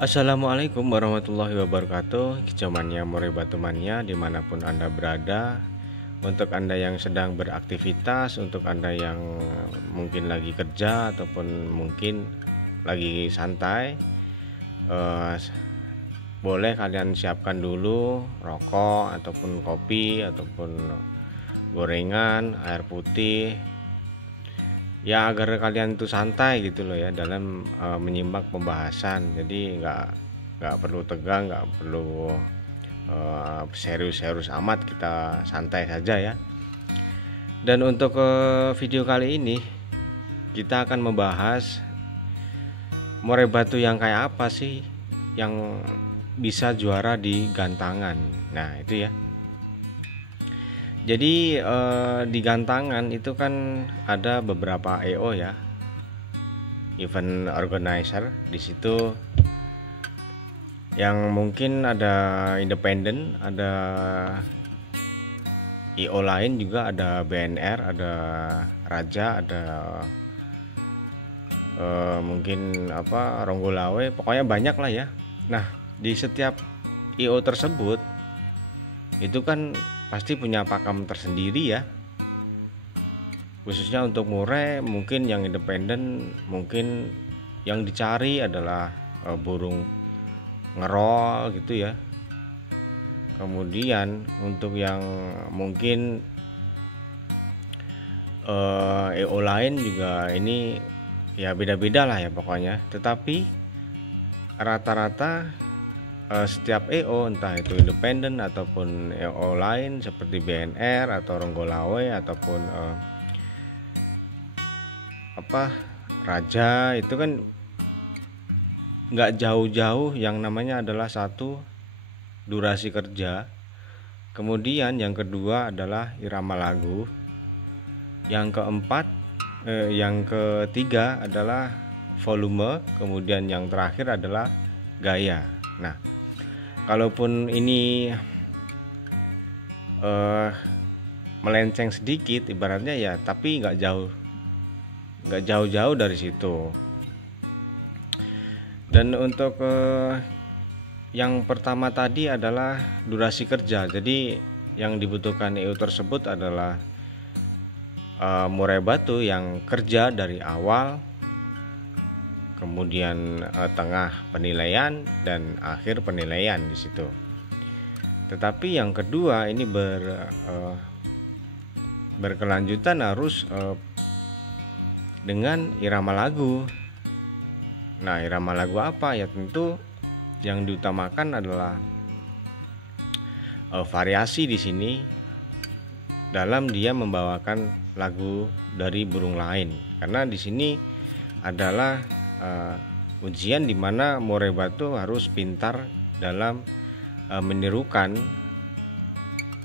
Assalamualaikum warahmatullahi wabarakatuh. Kicauannya More Batu Mania dimanapun Anda berada. Untuk Anda yang sedang beraktivitas, untuk Anda yang mungkin lagi kerja ataupun mungkin lagi santai, eh, boleh kalian siapkan dulu rokok ataupun kopi ataupun gorengan, air putih, ya agar kalian tuh santai gitu loh ya dalam menyimak pembahasan. Jadi nggak perlu tegang, nggak perlu serius-serius amat, kita santai saja ya. Dan untuk video kali ini kita akan membahas more batu yang kayak apa sih yang bisa juara di gantangan. Nah itu ya. Jadi di gantangan itu kan ada beberapa EO ya, event organizer. Di situ yang mungkin ada independen, ada IO lain juga, ada BNR, ada Raja, ada mungkin apa Ronggolawe, pokoknya banyak lah ya. Nah di setiap IO tersebut itu kan pasti punya pakem tersendiri ya, khususnya untuk mure. Mungkin yang independen, mungkin yang dicari adalah burung ngerol gitu ya. Kemudian untuk yang mungkin EO lain juga ini ya beda-beda lah ya pokoknya. Tetapi rata-rata setiap EO, entah itu independen ataupun EO lain seperti BNR atau Ronggolawe ataupun Raja, itu kan nggak jauh-jauh, yang namanya adalah satu, durasi kerja, kemudian yang kedua adalah irama lagu, yang ketiga adalah volume, kemudian yang terakhir adalah gaya. Nah kalaupun ini melenceng sedikit ibaratnya ya, tapi nggak jauh-jauh dari situ. Dan untuk yang pertama tadi adalah durasi kerja. Jadi yang dibutuhkan EU tersebut adalah murai batu yang kerja dari awal, kemudian tengah penilaian dan akhir penilaian di situ. Tetapi yang kedua ini berkelanjutan harus dengan irama lagu. Nah irama lagu apa ya, tentu yang diutamakan adalah variasi di sini dalam dia membawakan lagu dari burung lain. Karena di sini adalah ujian di mana more batu harus pintar dalam menirukan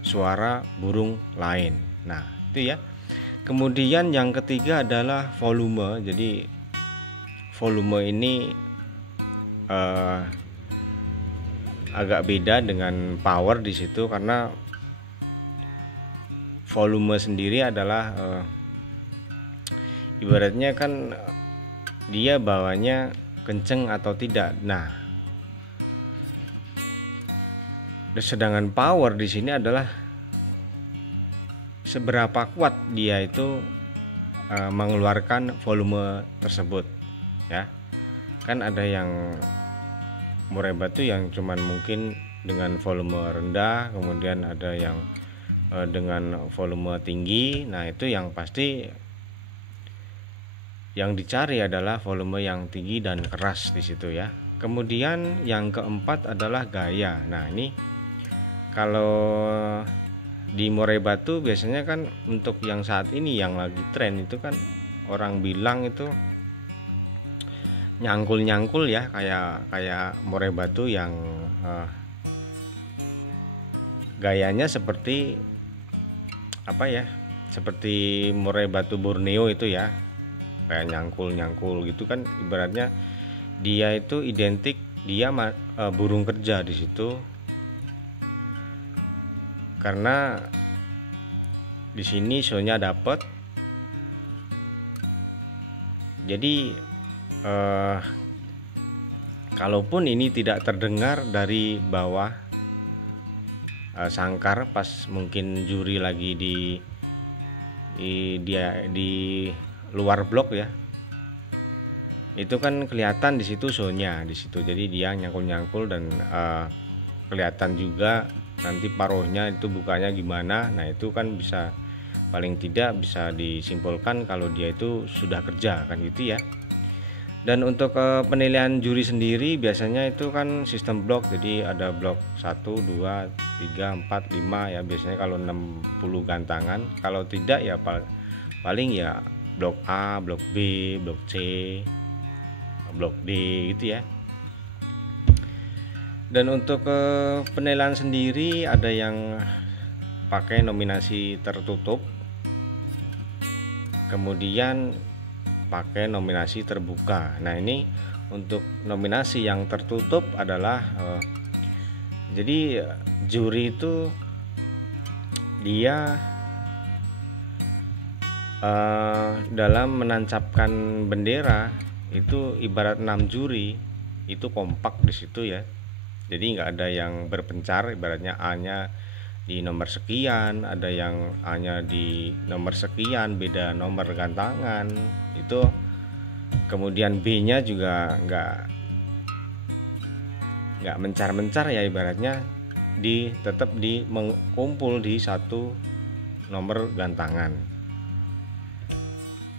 suara burung lain. Nah itu ya. Kemudian yang ketiga adalah volume. Jadi volume ini agak beda dengan power di situ, karena volume sendiri adalah ibaratnya kan dia bawanya kenceng atau tidak. Nah sedangkan power di sini adalah seberapa kuat dia itu mengeluarkan volume tersebut ya. Kan ada yang murai batu yang cuman mungkin dengan volume rendah, kemudian ada yang dengan volume tinggi. Nah itu yang pasti yang dicari adalah volume yang tinggi dan keras di situ ya. Kemudian yang keempat adalah gaya. Nah ini kalau di murai batu biasanya kan untuk yang saat ini yang lagi tren itu kan orang bilang itu nyangkul ya, kayak murai batu yang gayanya seperti apa ya, seperti murai batu Borneo itu ya, kayak nyangkul gitu kan. Ibaratnya dia itu identik, dia burung kerja di situ, karena di sini show-nya dapet. Jadi kalaupun ini tidak terdengar dari bawah sangkar pas mungkin juri lagi di luar blok ya, itu kan kelihatan di situ show-nya di situ. Jadi dia nyangkul-nyangkul dan kelihatan juga nanti paruhnya itu bukanya gimana. Nah itu kan bisa, paling tidak bisa disimpulkan kalau dia itu sudah kerja kan gitu ya. Dan untuk penilaian juri sendiri biasanya itu kan sistem blok, jadi ada blok 1, 2, 3, 4, 5 ya, biasanya kalau 60 gantangan. Kalau tidak ya paling ya blok A, blok B, blok C, blok D gitu ya. Dan untuk penilaian sendiri ada yang pakai nominasi tertutup, kemudian pakai nominasi terbuka. Nah ini untuk nominasi yang tertutup adalah jadi juri itu dia dalam menancapkan bendera itu ibarat 6 juri itu kompak di situ ya. Jadi nggak ada yang berpencar, ibaratnya A-nya di nomor sekian, ada yang A-nya di nomor sekian, beda nomor gantangan itu. Kemudian B-nya juga nggak mencar-mencar ya, ibaratnya tetap kumpul di satu nomor gantangan.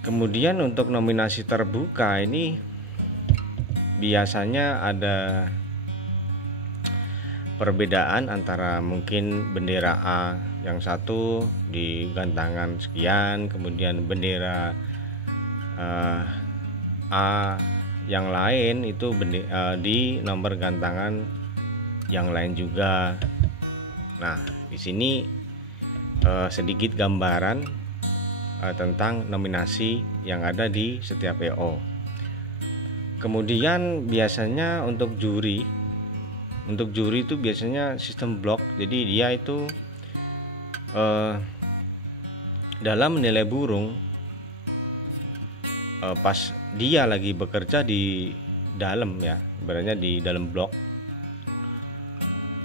Kemudian untuk nominasi terbuka ini biasanya ada perbedaan antara mungkin bendera A yang satu di gantangan sekian, kemudian bendera A yang lain itu di nomor gantangan yang lain juga. Nah di sini sedikit gambaran tentang nominasi yang ada di setiap PO. Kemudian biasanya untuk juri itu biasanya sistem blok. Jadi dia itu dalam menilai burung pas dia lagi bekerja di dalam ya, ibaratnya di dalam blok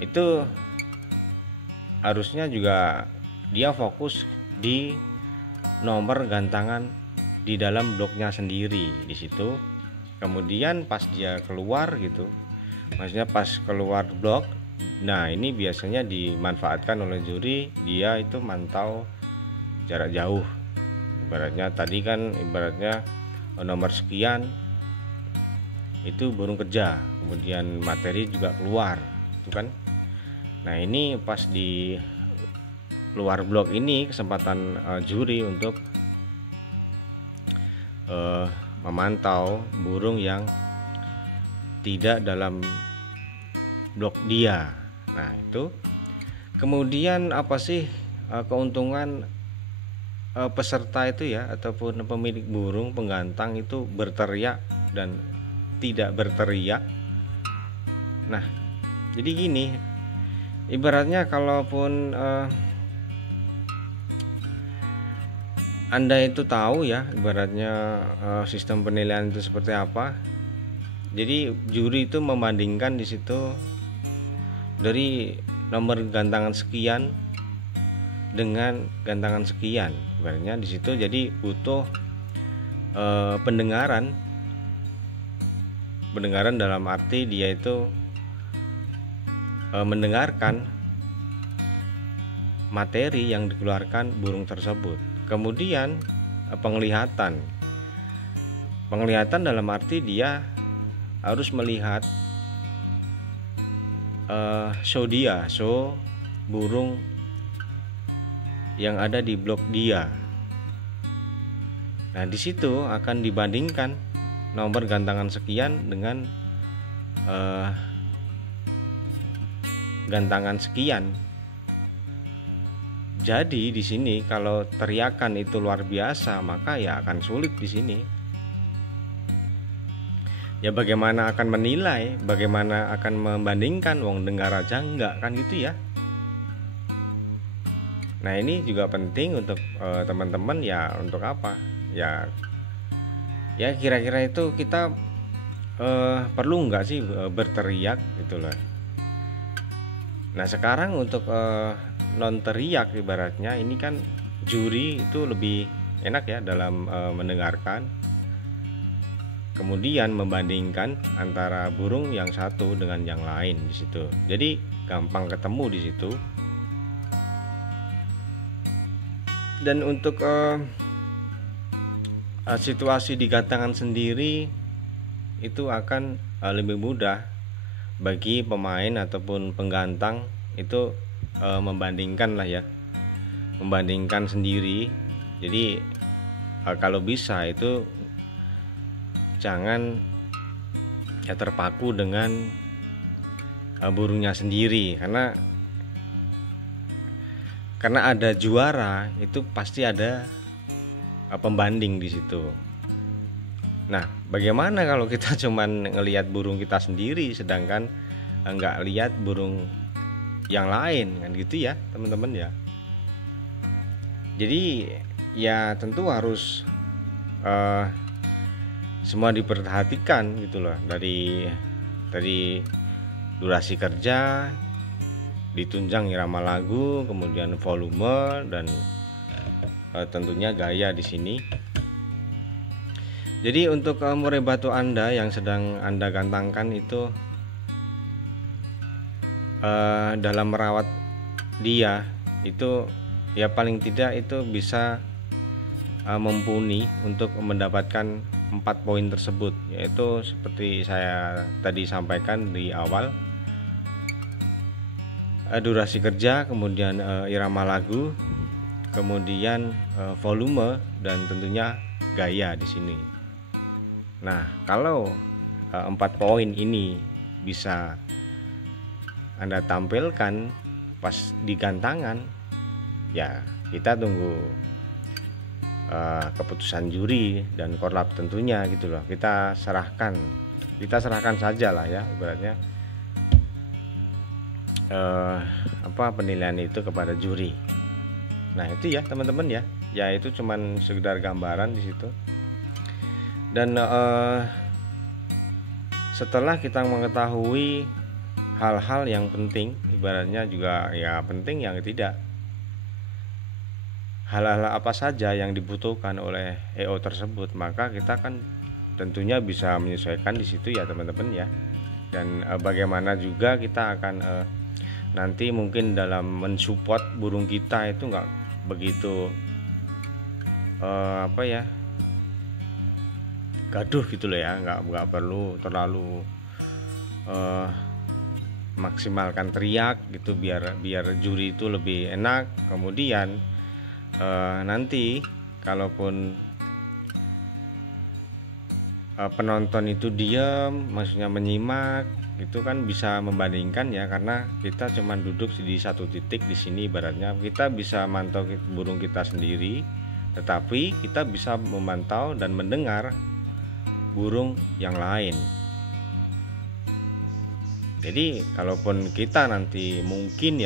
itu harusnya juga dia fokus di nomor gantangan di dalam bloknya sendiri di situ. Kemudian pas dia keluar gitu, maksudnya pas keluar blok, nah ini biasanya dimanfaatkan oleh juri, dia itu mantau jarak jauh. Ibaratnya tadi kan ibaratnya nomor sekian itu burung kerja, kemudian materi juga keluar itu kan. Nah ini pas di luar blok ini kesempatan juri untuk memantau burung yang tidak dalam blok dia. Nah itu kemudian apa sih keuntungan peserta itu ya, ataupun pemilik burung penggantang itu berteriak dan tidak berteriak. Nah jadi gini, ibaratnya kalaupun Anda itu tahu ya ibaratnya sistem penilaian itu seperti apa. Jadi juri itu membandingkan di situ dari nomor gantangan sekian dengan gantangan sekian, ibaratnya di situ. Jadi butuh pendengaran dalam arti dia itu mendengarkan materi yang dikeluarkan burung tersebut. Kemudian penglihatan dalam arti dia harus melihat show burung yang ada di blok dia. Nah di situ akan dibandingkan nomor gantangan sekian dengan gantangan sekian. Jadi di sini kalau teriakan itu luar biasa, maka ya akan sulit di sini. Ya bagaimana akan menilai, bagaimana akan membandingkan, wong dengar aja enggak kan gitu ya. Nah ini juga penting untuk teman-teman ya, untuk apa ya kira-kira itu kita perlu nggak sih berteriak gitu loh. Nah sekarang untuk non teriak ibaratnya ini kan juri itu lebih enak ya dalam mendengarkan, kemudian membandingkan antara burung yang satu dengan yang lain di situ. Jadi gampang ketemu di situ. Dan untuk situasi di gantangan sendiri itu akan lebih mudah bagi pemain ataupun penggantang itu membandingkan lah ya, membandingkan sendiri. Jadi kalau bisa itu jangan ya terpaku dengan burungnya sendiri, karena ada juara itu pasti ada pembanding di situ. Nah, bagaimana kalau kita cuman ngelihat burung kita sendiri sedangkan nggak lihat burung yang lain kan gitu ya teman-teman ya. Jadi ya tentu harus semua diperhatikan gitu loh, dari durasi kerja, ditunjang irama lagu, kemudian volume, dan tentunya gaya di sini. Jadi untuk murai batu Anda yang sedang Anda gantangkan itu dalam merawat dia itu ya paling tidak itu bisa mumpuni untuk mendapatkan 4 poin tersebut, yaitu seperti saya tadi sampaikan di awal, durasi kerja, kemudian irama lagu, kemudian volume, dan tentunya gaya di sini. Nah, kalau 4 poin ini bisa Anda tampilkan pas di gantangan, ya kita tunggu keputusan juri dan korlap tentunya gitu loh. Kita serahkan saja lah ya ibaratnya penilaian itu kepada juri. Nah itu ya teman-teman ya itu cuman sekedar gambaran di situ. Dan setelah kita mengetahui hal-hal yang penting, ibaratnya juga ya penting yang tidak, hal-hal apa saja yang dibutuhkan oleh EO tersebut, maka kita kan tentunya bisa menyesuaikan di situ ya teman-teman ya. Dan bagaimana juga kita akan nanti mungkin dalam mensupport burung kita itu nggak begitu gaduh gitu loh ya, nggak perlu terlalu maksimalkan teriak gitu biar juri itu lebih enak. Kemudian nanti kalaupun penonton itu diam, maksudnya menyimak, itu kan bisa membandingkan ya, karena kita cuma duduk di satu titik di sini, ibaratnya kita bisa mantau burung kita sendiri, tetapi kita bisa memantau dan mendengar burung yang lain. Jadi kalaupun kita nanti mungkin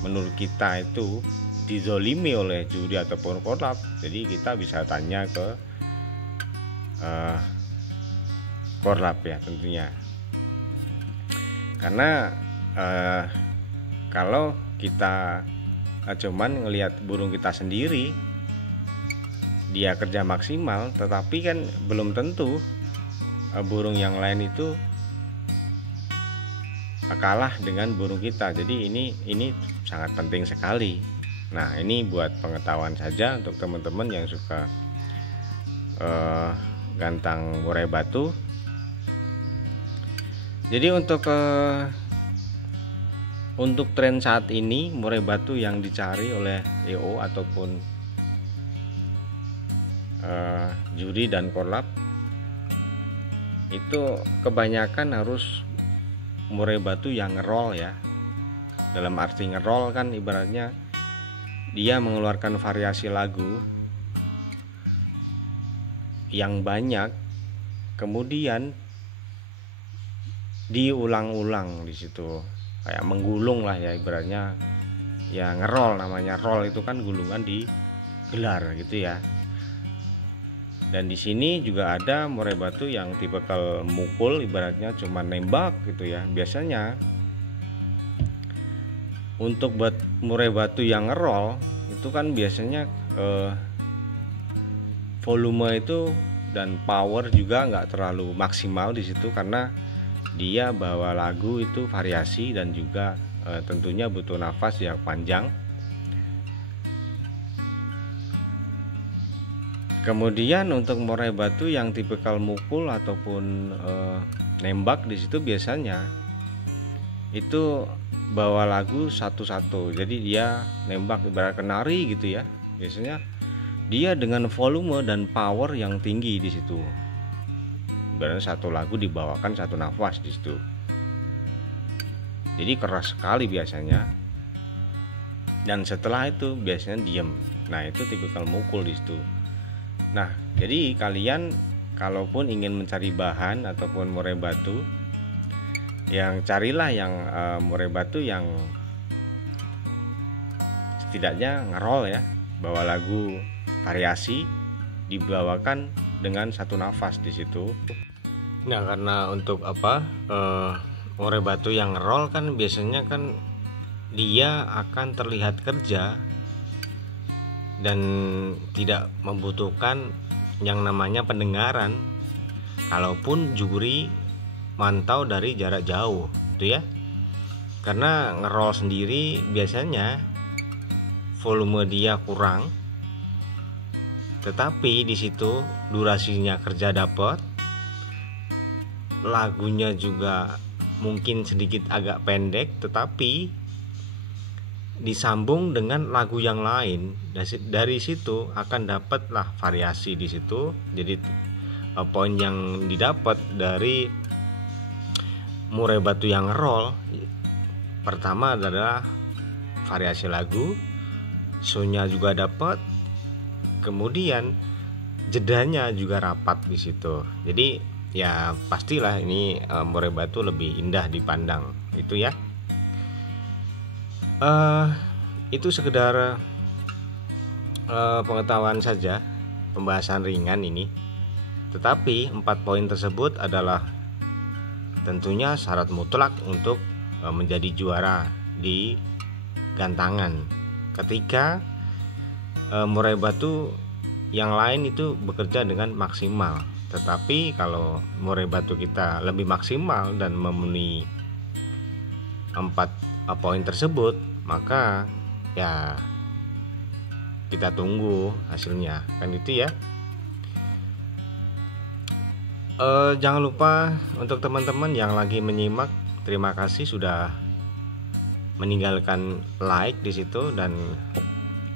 menurut kita itu dizolimi oleh juri ataupun korlap, jadi kita bisa tanya ke korlap ya tentunya. Karena kalau kita cuman ngelihat burung kita sendiri, dia kerja maksimal, tetapi kan belum tentu burung yang lain itu kalah dengan burung kita. Jadi ini sangat penting sekali. Nah ini buat pengetahuan saja untuk teman-teman yang suka gantang murai batu. Jadi untuk tren saat ini, murai batu yang dicari oleh EO ataupun juri dan korlap itu kebanyakan harus murai batu yang ngerol ya. Dalam arti ngerol kan ibaratnya dia mengeluarkan variasi lagu yang banyak, kemudian diulang-ulang di situ, kayak menggulung lah ya ibaratnya ya, ngerol, namanya roll itu kan gulungan di gelar gitu ya. Dan di sini juga ada murai batu yang tipikal mukul, ibaratnya cuma nembak gitu ya. Biasanya untuk murai batu yang ngerol itu kan biasanya volume itu dan power juga nggak terlalu maksimal di situ, karena dia bawa lagu itu variasi dan juga tentunya butuh nafas yang panjang. Kemudian untuk murai batu yang tipikal mukul ataupun nembak di situ biasanya itu bawa lagu satu-satu. Jadi dia nembak ibarat kenari gitu ya. Biasanya dia dengan volume dan power yang tinggi di situ. Ibaratnya satu lagu dibawakan satu nafas di situ. Jadi keras sekali biasanya. Dan setelah itu biasanya diem. Nah, itu tipikal mukul di situ. Nah, jadi kalian kalaupun ingin mencari bahan ataupun murai batu, yang carilah yang murai batu yang setidaknya ngerol ya, bawa lagu variasi, dibawakan dengan satu nafas di situ. Nah, karena untuk murai batu yang ngerol kan biasanya kan dia akan terlihat kerja dan tidak membutuhkan yang namanya pendengaran, kalaupun juri mantau dari jarak jauh itu ya. Karena ngerol sendiri biasanya volume dia kurang, tetapi di situ durasinya kerja dapat, lagunya juga mungkin sedikit agak pendek, tetapi disambung dengan lagu yang lain. Dari situ akan dapatlah variasi di situ. Jadi poin yang didapat dari murai batu yang roll pertama adalah variasi lagu, soundnya juga dapat, kemudian jedanya juga rapat di situ. Jadi ya pastilah ini murai batu lebih indah dipandang itu ya. Itu sekedar pengetahuan saja, pembahasan ringan ini. Tetapi 4 poin tersebut adalah tentunya syarat mutlak untuk menjadi juara di gantangan. Ketika murai batu yang lain itu bekerja dengan maksimal, tetapi kalau murai batu kita lebih maksimal dan memenuhi 4 poin tersebut, maka ya kita tunggu hasilnya kan itu ya. Jangan lupa untuk teman-teman yang lagi menyimak, terima kasih sudah meninggalkan like di situ dan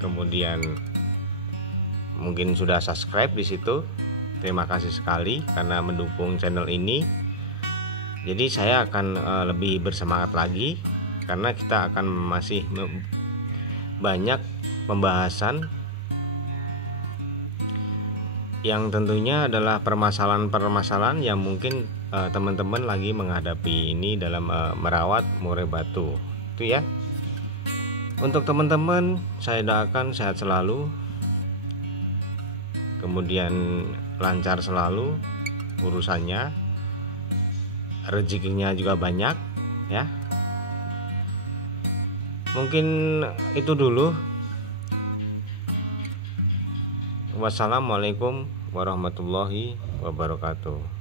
kemudian mungkin sudah subscribe di situ. Terima kasih sekali karena mendukung channel ini. Jadi saya akan lebih bersemangat lagi karena kita akan masih banyak pembahasan yang tentunya adalah permasalahan-permasalahan yang mungkin teman-teman lagi menghadapi ini dalam merawat murai batu itu ya. Untuk teman-teman saya doakan sehat selalu, kemudian lancar selalu urusannya, rezekinya juga banyak ya. Mungkin itu dulu. Wassalamualaikum warahmatullahi wabarakatuh.